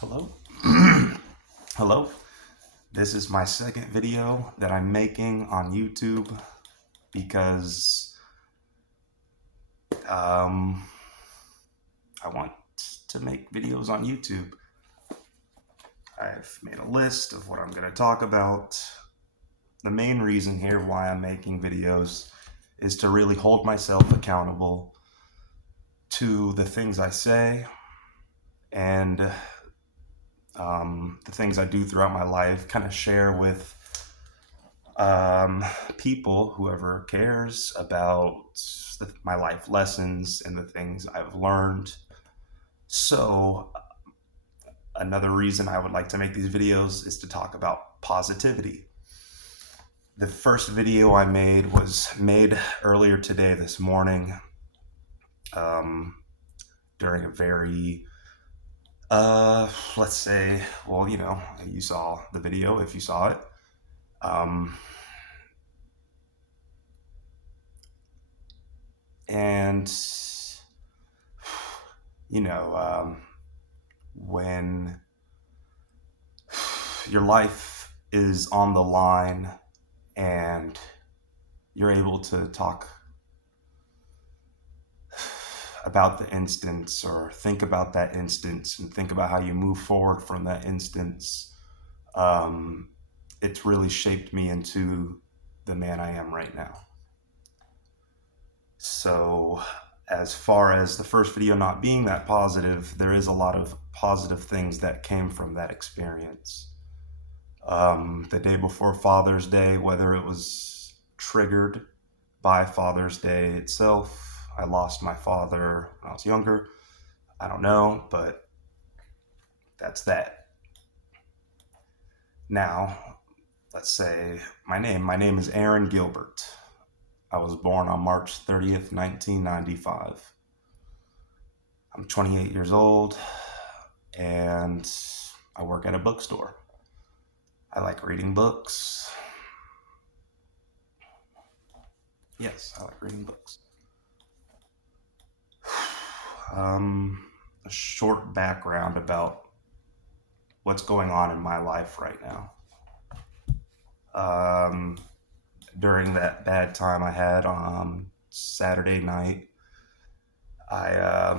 Hello? Hello? This is my second video that I'm making on YouTube because I want to make videos on YouTube. I've made a list of what I'm going to talk about. The main reason here why I'm making videos is to really hold myself accountable to the things I say and the things I do throughout my life, kind of share with people, whoever cares about my life lessons and the things I've learned. So another reason I would like to make these videos is to talk about positivity. The first video I made was made earlier today, this morning, during a very, let's say, well, you saw the video if you saw it. And, when your life is on the line and you're able to talk about the instance or think about that instance and think about how you move forward from that instance, it's really shaped me into the man I am right now. So as far as the first video not being that positive, there is a lot of positive things that came from that experience. The day before Father's Day, whether it was triggered by Father's Day itself, I lost my father when I was younger. I don't know, but that's that. Now, let's say my name. My name is Aaron Gilbert. I was born on March 30th, 1995. I'm 28 years old, and I work at a bookstore. I like reading books. Yes, I like reading books. A short background about what's going on in my life right now. During that bad time I had on Saturday night, I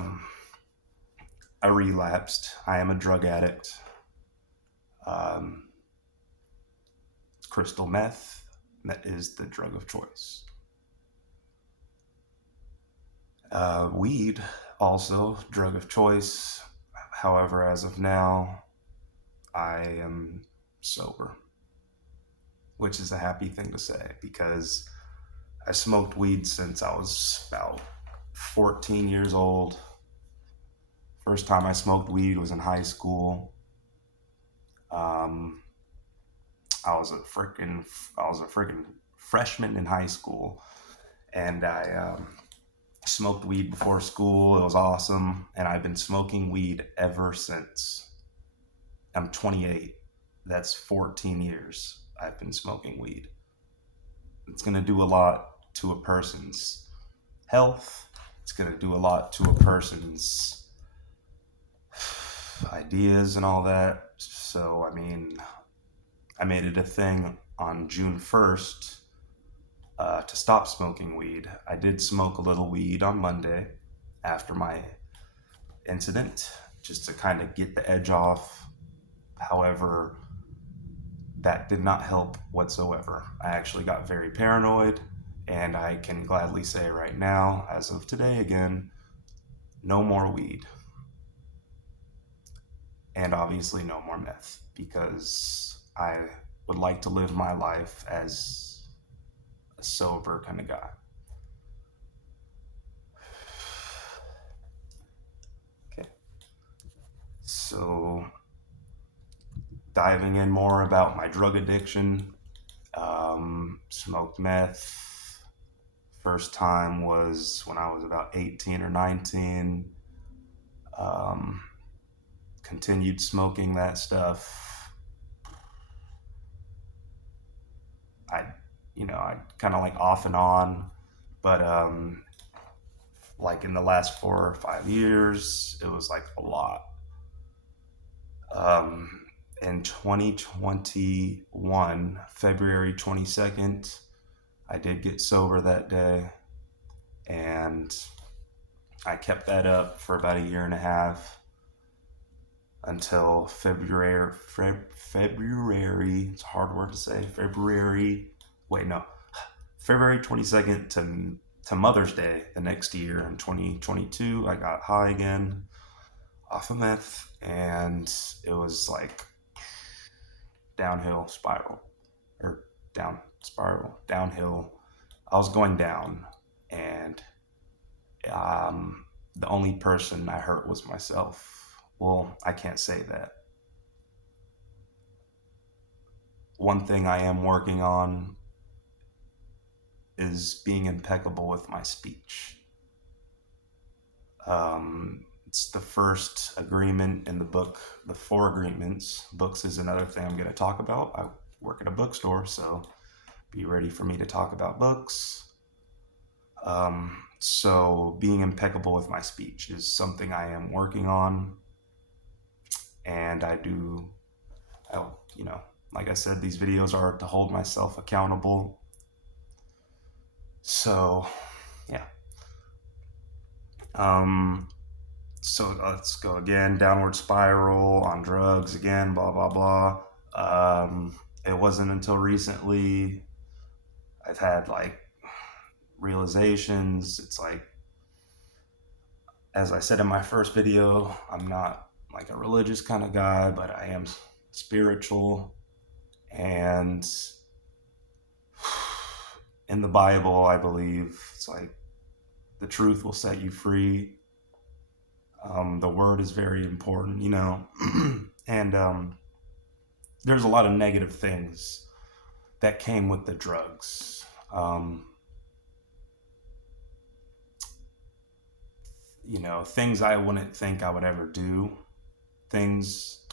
relapsed. I am a drug addict. Crystal meth, that is the drug of choice. Weed, also drug of choice. However, as of now, I am sober, which is a happy thing to say because I smoked weed since I was about 14 years old. First time I smoked weed was in high school. I was a freaking freshman in high school, and I smoked weed before school. It was awesome, and I've been smoking weed ever since. I'm 28. That's 14 years I've been smoking weed. It's going to do a lot to a person's health. It's going to do a lot to a person's ideas and all that. So, I made it a thing on June 1st to stop smoking weed. I did smoke a little weed on Monday after my incident, just to kind of get the edge off. However, that did not help whatsoever. I actually got very paranoid, and I can gladly say right now, as of today again, no more weed. And obviously no more meth, because I would like to live my life as a sober kind of guy. Okay. So, diving in more about my drug addiction, smoked meth. First time was when I was about 18 or 19. Continued smoking that stuff. I kind of like off and on, but like in the last 4 or 5 years, it was like a lot. Um, in 2021, February 22nd, I did get sober that day, and I kept that up for about a year and a half until February, it's a hard word to say, February 22nd to Mother's Day the next year in 2022. I got high again off of meth, and it was like downhill spiral, or downhill. I was going down, and the only person I hurt was myself. Well, I can't say that. One thing I am working on is being impeccable with my speech. It's the first agreement in the book, the 4 agreements. Books is another thing I'm going to talk about. I work at a bookstore, so be ready for me to talk about books. So being impeccable with my speech is something I am working on, and like I said, these videos are to hold myself accountable. So, yeah. So let's go again. Downward spiral on drugs again. Blah blah blah. It wasn't until recently I've had like realizations. It's like, as I said in my first video, I'm not like a religious kind of guy, but I am spiritual. And in the Bible, I believe it's like the truth will set you free. The word is very important, and there's a lot of negative things that came with the drugs. Things I wouldn't think I would ever do, things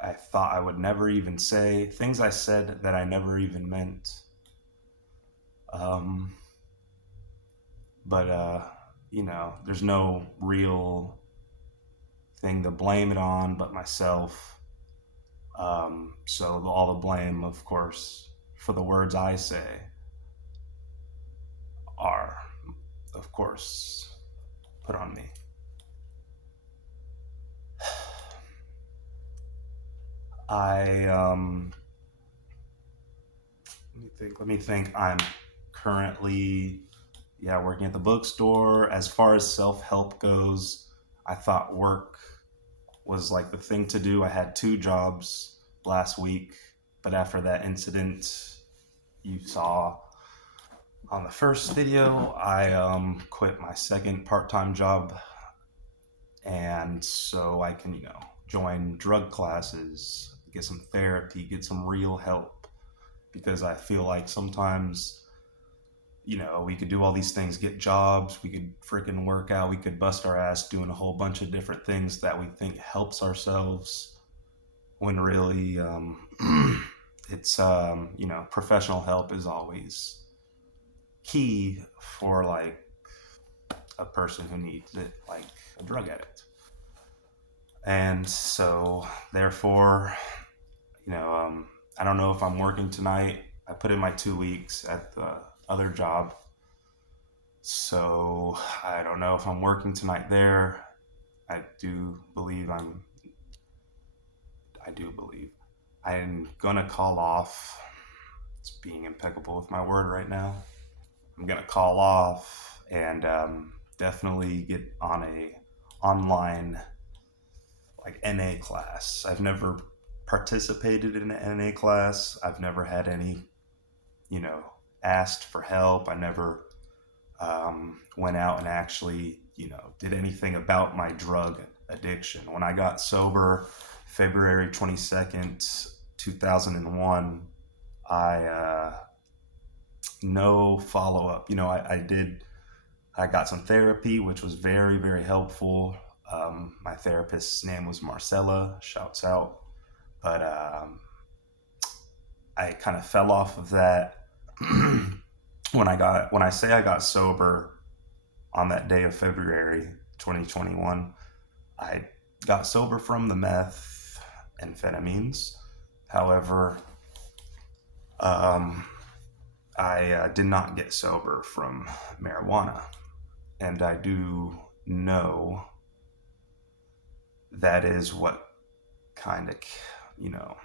I thought I would never even say, things I said that I never even meant. But there's no real thing to blame it on but myself. So all the blame, of course, for the words I say are, of course, put on me. Let me think. I'm currently, working at the bookstore. As far as self-help goes, I thought work was like the thing to do. I had 2 jobs last week, but after that incident you saw on the first video, I quit my second part-time job, and so I can, join drug classes, get some therapy, get some real help, because I feel like sometimes, we could do all these things, get jobs, we could freaking work out, we could bust our ass doing a whole bunch of different things that we think helps ourselves, when really it's professional help is always key for like a person who needs it, like a drug addict. And so therefore, I don't know if I'm working tonight. I put in my 2 weeks at the other job, so I don't know if I'm working tonight there. I do believe I'm gonna call off. It's being impeccable with my word right now. I'm gonna call off and definitely get on a online like NA class. I've never participated in an NA class. I've never had any, asked for help. I never went out and actually, did anything about my drug addiction. When I got sober, February 22nd, 2001, no follow up. I got some therapy, which was very, very helpful. My therapist's name was Marcella, shouts out. But I kind of fell off of that when I say I got sober on that day of February 2021. I got sober from the meth, amphetamines. However, um, I did not get sober from marijuana. And I do know that is what kind of, you know,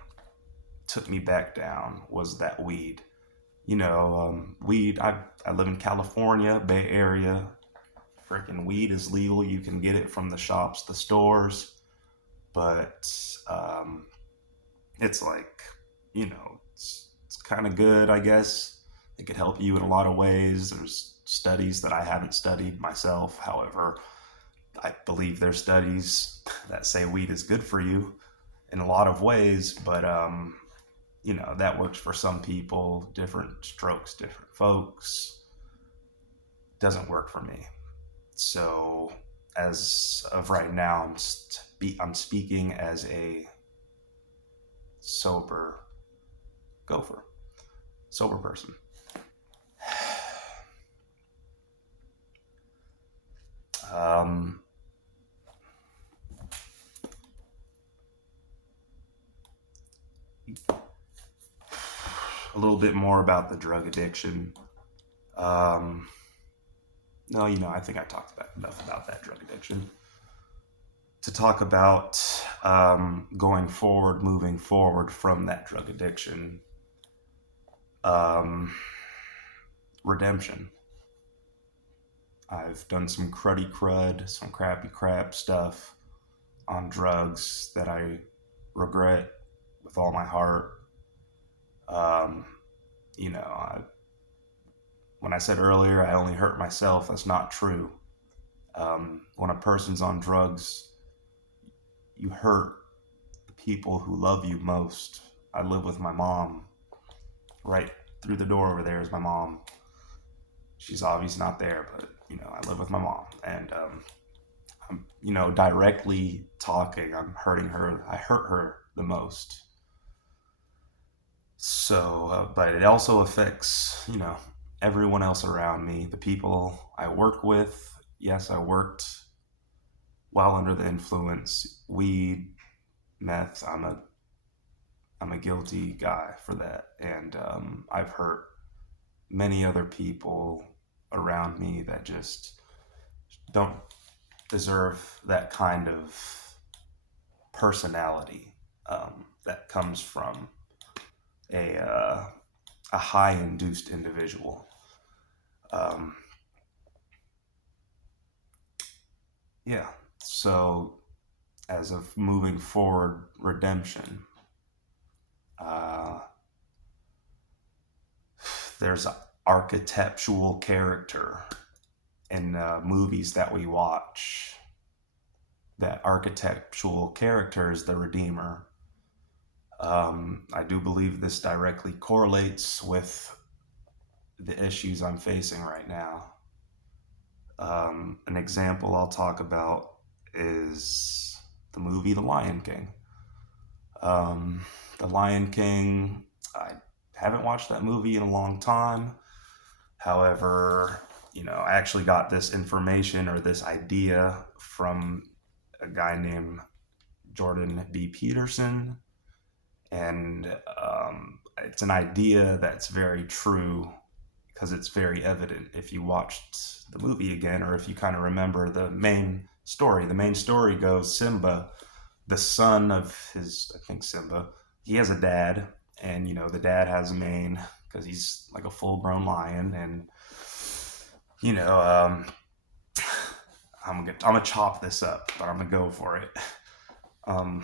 took me back down was that weed. Weed, I live in California, Bay Area. Freaking weed is legal. You can get it from the shops, the stores. But it's like, it's kind of good, I guess. It could help you in a lot of ways. There's studies that I haven't studied myself. However, I believe there's studies that say weed is good for you in a lot of ways, but that works for some people, different strokes, different folks. Doesn't work for me. So, as of right now, I'm speaking as a sober gopher, sober person. Um, a little bit more about the drug addiction. Um, no, I think I talked about enough about that drug addiction. To talk about going forward, moving forward from that drug addiction, um, redemption. I've done some cruddy crud, some crappy crap stuff on drugs that I regret with all my heart. Um, when I said earlier I only hurt myself, that's not true. When a person's on drugs, you hurt the people who love you most. I live with my mom. Right through the door over there is my mom. She's obviously not there, but I live with my mom, and I'm directly talking. I'm hurting her. I hurt her the most. So, but it also affects everyone else around me, the people I work with. Yes, I worked while under the influence, weed, meth. I'm a guilty guy for that, and I've hurt many other people around me that just don't deserve that kind of personality that comes from a a high induced individual. Um, yeah. So as of moving forward, redemption. Uh, there's archetypal character in movies that we watch. That archetypal character is the Redeemer. I do believe this directly correlates with the issues I'm facing right now. An example I'll talk about is the movie The Lion King. The Lion King, I haven't watched that movie in a long time. However, I actually got this information or this idea from a guy named Jordan B. Peterson. And it's an idea that's very true because it's very evident if you watched the movie again, or if you kind of remember the main story. The main story goes Simba, the son of I think Simba, he has a dad, and the dad has a mane because he's like a full grown lion, and you know, um, I'm gonna chop this up, but I'm gonna go for it. Um,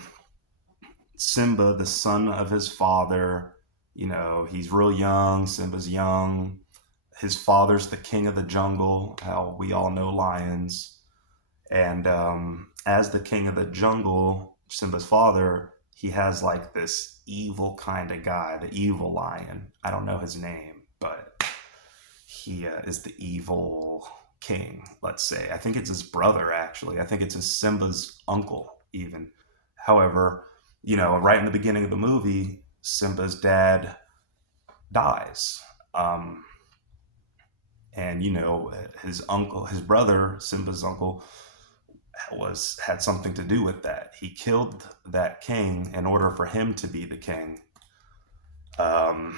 Simba, the son of his father, he's real young. Simba's young. His father's the king of the jungle, how we all know lions. And as the king of the jungle, Simba's father, he has like this evil kind of guy, the evil lion. I don't know his name, but he is the evil king, let's say. I think it's his brother, actually. I think it's his Simba's uncle, even. However, right in the beginning of the movie, Simba's dad dies. Um, and his brother, Simba's uncle, had something to do with that. He killed that king in order for him to be the king, um,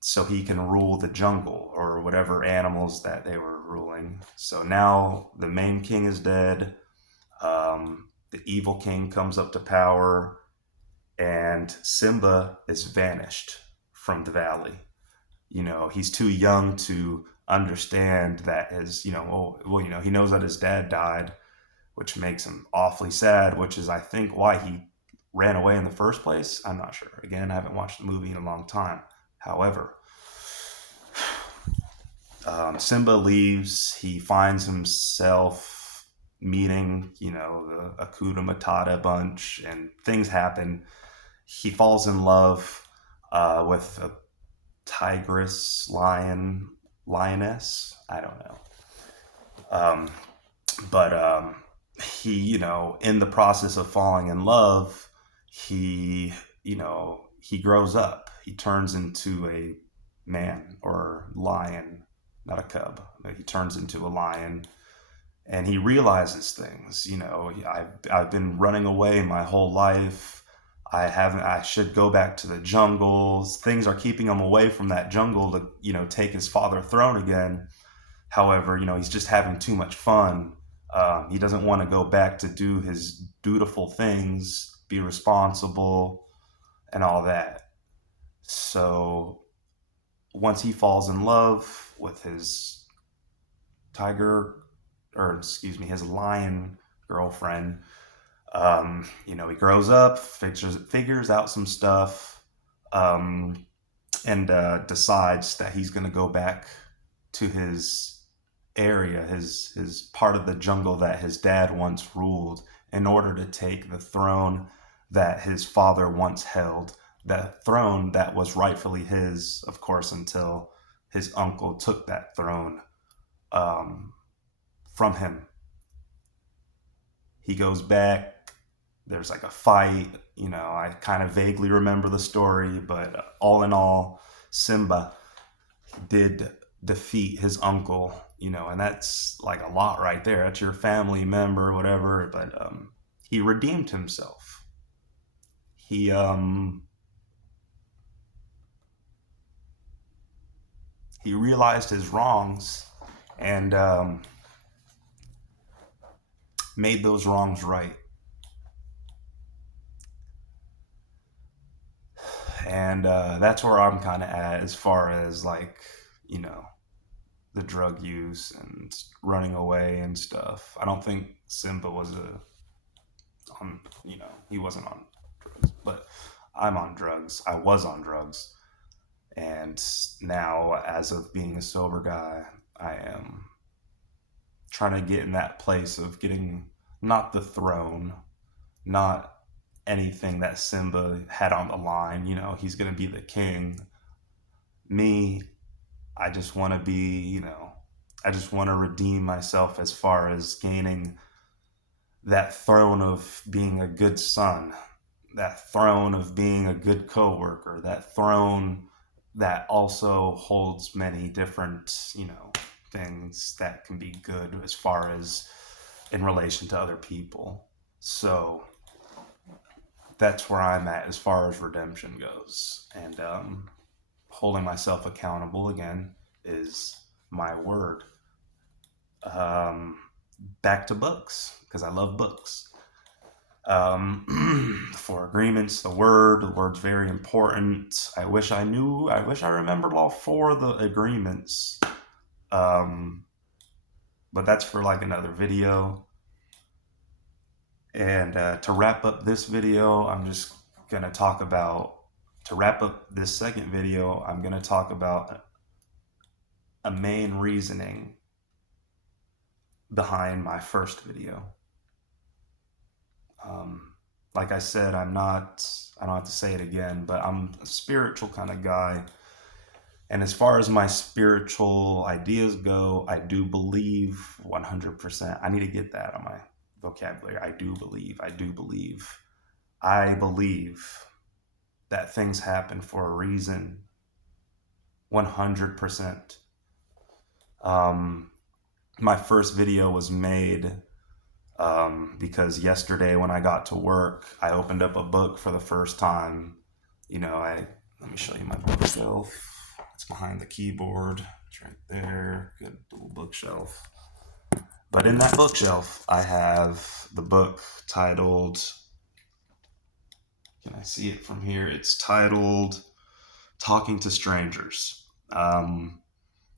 so he can rule the jungle or whatever animals that they were ruling. So now the main king is dead. The evil king comes up to power, and Simba is vanished from the valley. He's too young to understand that he knows that his dad died, which makes him awfully sad, which is, I think, why he ran away in the first place. I'm not sure. Again, I haven't watched the movie in a long time. However, Simba leaves. He finds himself meeting, the Hakuna Matata bunch, and things happen. He falls in love with a tigress, lioness. I don't know. Um, but he, in the process of falling in love, he grows up. He turns into a man or lion, not a cub. But he turns into a lion, and he realizes things. I've been running away my whole life. I should go back to the jungles. Things are keeping him away from that jungle to, take his father's throne again. However, he's just having too much fun. He doesn't want to go back to do his dutiful things, be responsible, and all that. So once he falls in love with his tiger, or excuse me, his lion girlfriend, he grows up, figures out some stuff, and decides that he's going to go back to his area, his part of the jungle that his dad once ruled, in order to take the throne that his father once held, that throne that was rightfully his, of course, until his uncle took that throne from him. He goes back. There's like a fight. I kind of vaguely remember the story, but all in all, Simba did defeat his uncle, and that's like a lot right there. That's your family member, whatever. But he redeemed himself. He realized his wrongs, and made those wrongs right. And that's where I'm kind of at as far as, like, the drug use and running away and stuff. I don't think Simba was he wasn't on drugs, but I'm on drugs. I was on drugs. And now, as of being a sober guy, I am trying to get in that place of getting not the throne, not anything that Simba had on the line. He's going to be the king. Me, I just want to be, I just want to redeem myself as far as gaining that throne of being a good son, that throne of being a good coworker, that throne that also holds many different, things that can be good as far as in relation to other people. So that's where I'm at as far as redemption goes. And holding myself accountable again is my word. Back to books, because I love books. For agreements, the word's very important. I wish I remembered all four of the agreements. But that's for like another video. And to wrap up this video, to wrap up this second video, I'm going to talk about a main reasoning behind my first video. Like I said, I don't have to say it again, but I'm a spiritual kind of guy. And as far as my spiritual ideas go, I do believe 100%. I need to get that on my vocabulary. I do believe. I believe that things happen for a reason. 100%. My first video was made Because yesterday when I got to work, I opened up a book for the first time. Let me show you my bookshelf. It's behind the keyboard. It's right there. Good little bookshelf. But in that bookshelf, I have the book titled, can I see it from here? It's titled Talking to Strangers.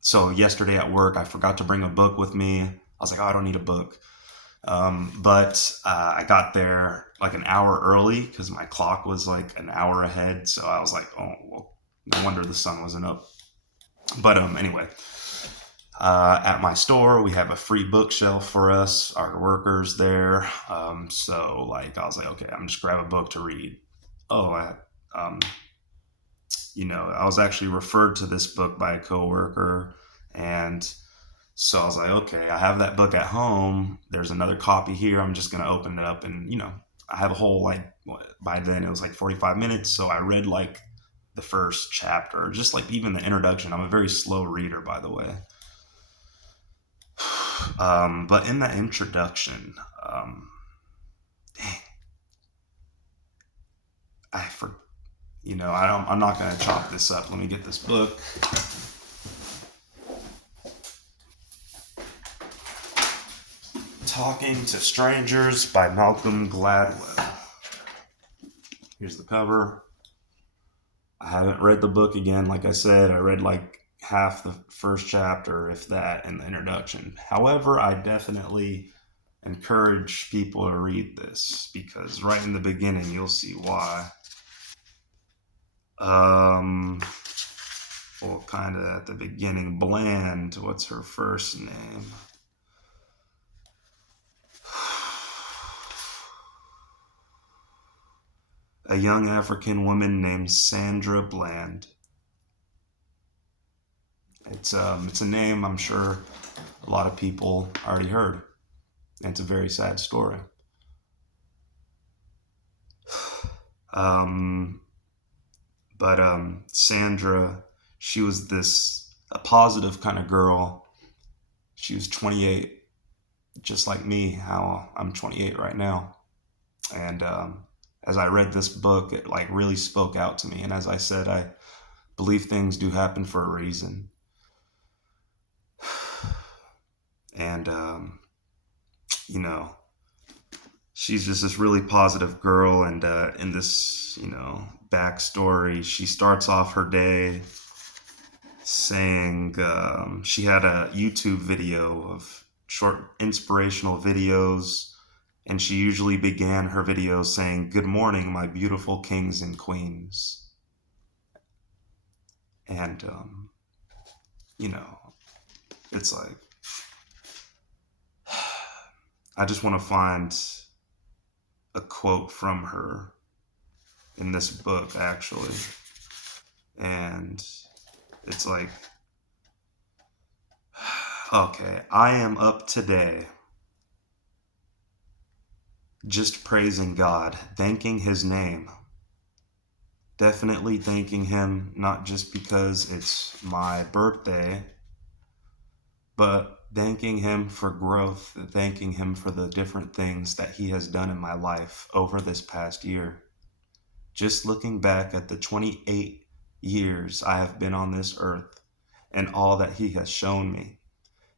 So yesterday at work, I forgot to bring a book with me. I was like, oh, I don't need a book. But I got there like an hour early because my clock was like an hour ahead. So I was like, oh, well, no wonder the sun wasn't up. But anyway, at my store, we have a free bookshelf for us, our workers there. So like I was like, okay, I'm just grab a book to read. Oh, um, I was actually referred to this book by a coworker, and so I was like, okay, I have that book at home. There's another copy here. I'm just gonna open it up, and I have a whole by then it was like 45 minutes. So I read like the first chapter, just like even the introduction. I'm a very slow reader, by the way. But in that introduction, dang, I for I'm not gonna chop this up. Let me get this book. Talking to Strangers by Malcolm Gladwell. Here's the cover. I haven't read the book again. Like I said, I read like half the first chapter, if that, in the introduction. However, I definitely encourage people to read this because right in the beginning, you'll see why. Well, kind of at the beginning, Bland. What's her first name? A young African woman named Sandra Bland. It's a name I'm sure a lot of people already heard. And it's a very sad story. Um, but Sandra, she was a positive kind of girl. She was 28, just like me. How I'm 28 right now. And as I read this book, it like really spoke out to me. And as I said, I believe things do happen for a reason. And she's just this really positive girl. And in this backstory, she starts off her day saying she had a YouTube video of short inspirational videos, and she usually began her videos saying, "Good morning, my beautiful kings and queens." And it's like I just want to find a quote from her in this book, actually. And it's like, okay, I am up today just praising God, thanking his name. Definitely thanking him, not just because it's my birthday, but thanking him for growth, thanking him for the different things that he has done in my life over this past year. Just looking back at the 28 years I have been on this earth and all that he has shown me.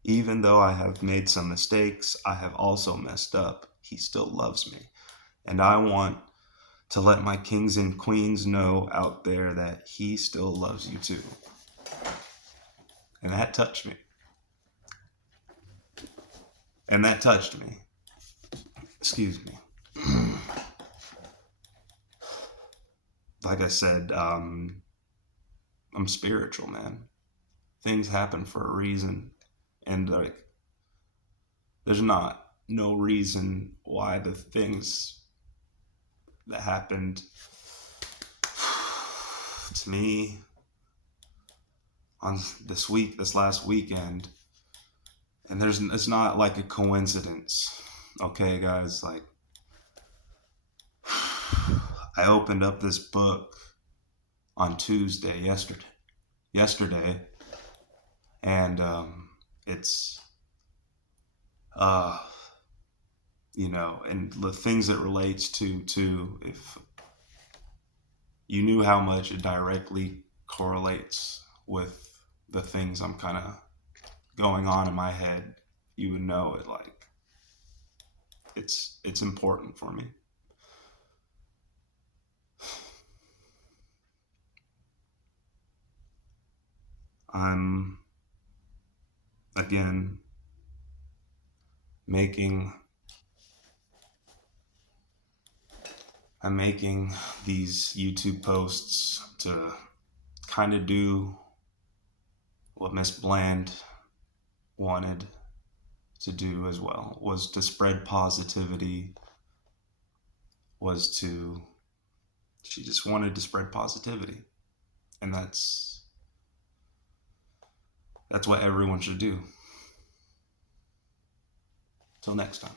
Even though I have made some mistakes, I have also messed up. He still loves me. And I want to let my kings and queens know out there that he still loves you too. And that touched me. And that touched me. Excuse me. Like I said, I'm spiritual, man. Things happen for a reason. And like, there's no reason why the things that happened to me on this last weekend, and it's not like a coincidence. Okay, guys, like I opened up this book on Tuesday, yesterday, and it's and the things it relates to, if you knew how much it directly correlates with the things I'm kind of going on in my head, you would know it, like it's important for me. I'm again making I'm making these YouTube posts to kind of do what Miss Bland wanted to do as well, was to spread positivity, was to she just wanted to spread positivity. And that's what everyone should do. Till next time.